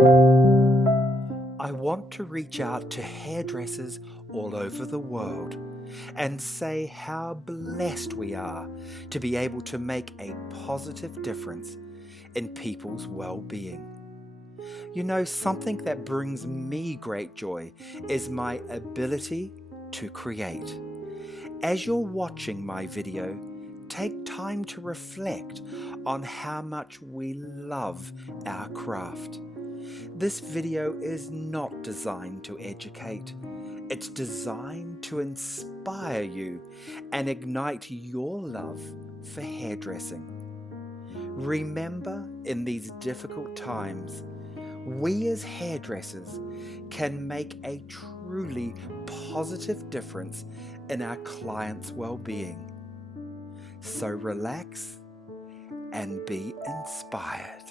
I want to reach out to hairdressers all over the world and say how blessed we are to be able to make a positive difference in people's well-being. You know, something that brings me great joy is my ability to create. As you're watching my video, take time to reflect on how much we love our craft. This video is not designed to educate. It's designed to inspire you and ignite your love for hairdressing. Remember, in these difficult times, we as hairdressers can make a truly positive difference in our clients' well-being. So relax and be inspired.